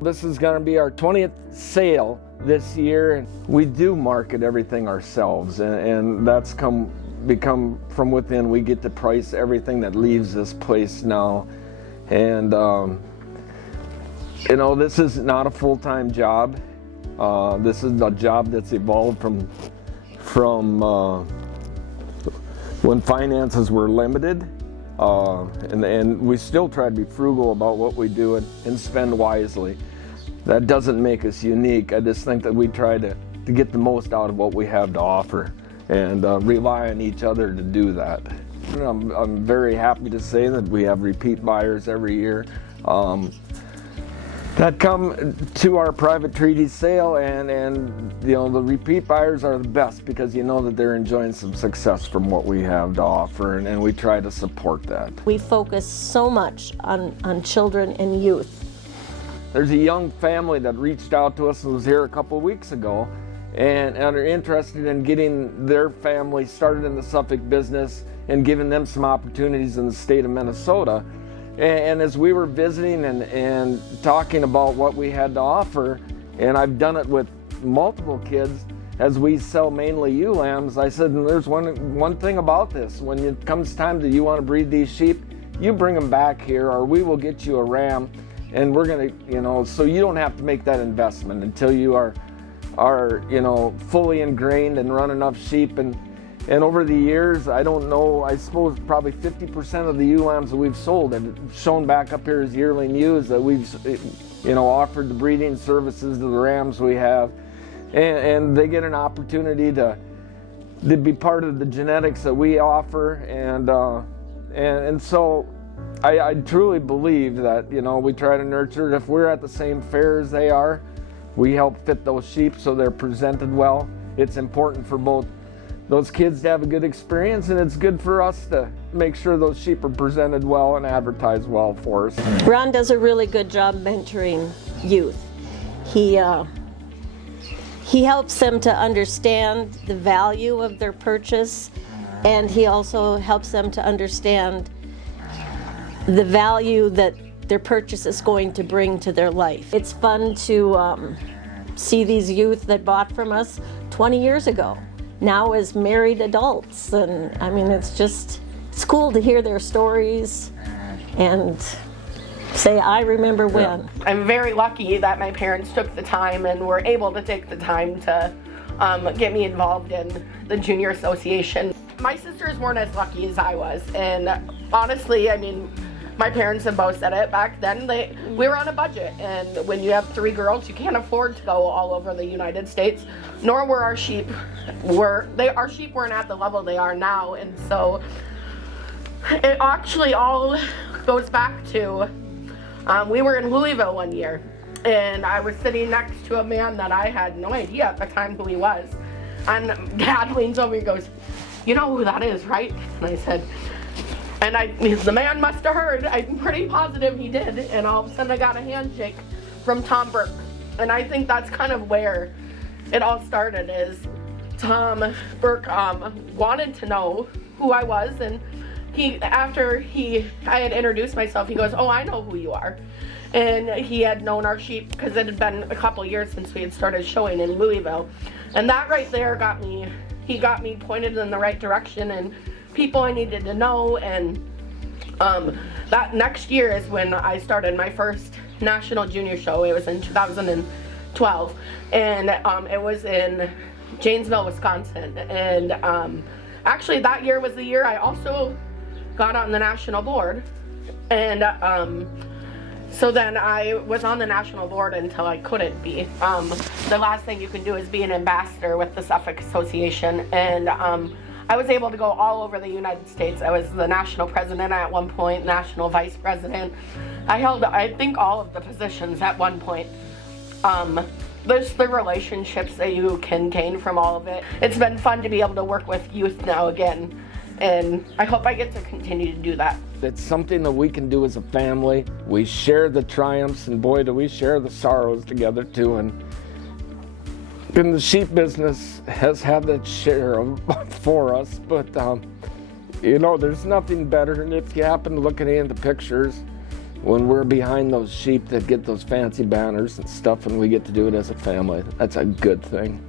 This is going to be our 20th sale this year. We do market everything ourselves, and that's become from within. We get to price everything that leaves this place now. And you know, this is not a full-time job. This is a job that's evolved from when finances were limited, and we still try to be frugal about what we do and spend wisely. That doesn't make us unique. I just think that we try to get the most out of what we have to offer and rely on each other to do that. I'm very happy to say that we have repeat buyers every year that come to our private treaty sale, and you know, the repeat buyers are the best because you know that they're enjoying some success from what we have to offer, and we try to support that. We focus so much on children and youth. There's a young family that reached out to us and was here a couple of weeks ago and are interested in getting their family started in the Suffolk business and giving them some opportunities in the state of Minnesota. And as we were visiting and talking about what we had to offer, and I've done it with multiple kids as we sell mainly ewe lambs, I said, there's one thing about this. When it comes time that you want to breed these sheep, you bring them back here, or we will get you a ram, and we're going to, you know, so you don't have to make that investment until you are you know, fully ingrained and run enough sheep. And over the years, I don't know, I suppose probably 50% of the ewe lambs that we've sold have shown back up here as yearling ewes that we've, you know, offered the breeding services to the rams we have, and they get an opportunity to be part of the genetics that we offer, and so I truly believe that, you know, we try to nurture it. If we're at the same fair as they are, we help fit those sheep so they're presented well. It's important for both those kids to have a good experience, and it's good for us to make sure those sheep are presented well and advertised well for us. Ron does a really good job mentoring youth. He helps them to understand the value of their purchase, and he also helps them to understand the value that their purchase is going to bring to their life. It's fun to see these youth that bought from us 20 years ago now as married adults, and I mean, it's cool to hear their stories and say, I remember when. I'm very lucky that my parents took the time and were able to take the time to get me involved in the junior association. My sisters weren't as lucky as I was, and honestly, I mean, my parents have both said it back then, we were on a budget, and when you have 3 girls, you can't afford to go all over the United States, nor were our sheep, our sheep weren't at the level they are now, and so it actually all goes back to, we were in Louisville one year, and I was sitting next to a man that I had no idea at the time who he was, and Dad leans over and goes, you know who that is, right? And I said, and the man must have heard. I'm pretty positive he did. And all of a sudden I got a handshake from Tom Burke. And I think that's kind of where it all started, is Tom Burke wanted to know who I was. And after I had introduced myself, he goes, oh, I know who you are. And he had known our sheep because it had been a couple years since we had started showing in Louisville. And that right there he got me pointed in the right direction and people I needed to know, and that next year is when I started my first national junior show. It was in 2012, and it was in Janesville, Wisconsin, and actually that year was the year I also got on the national board, and so then I was on the national board until I couldn't be. The last thing you can do is be an ambassador with the Suffolk Association, and I was able to go all over the United States. I was the national president at one point, national vice president. I held, I think, all of the positions at one point. There's the relationships that you can gain from all of it. It's been fun to be able to work with youth now again, and I hope I get to continue to do that. It's something that we can do as a family. We share the triumphs, and boy, do we share the sorrows together too. And the sheep business has had that share for us, but you know, there's nothing better. And if you happen to look at any of the pictures, when we're behind those sheep that get those fancy banners and stuff and we get to do it as a family, that's a good thing.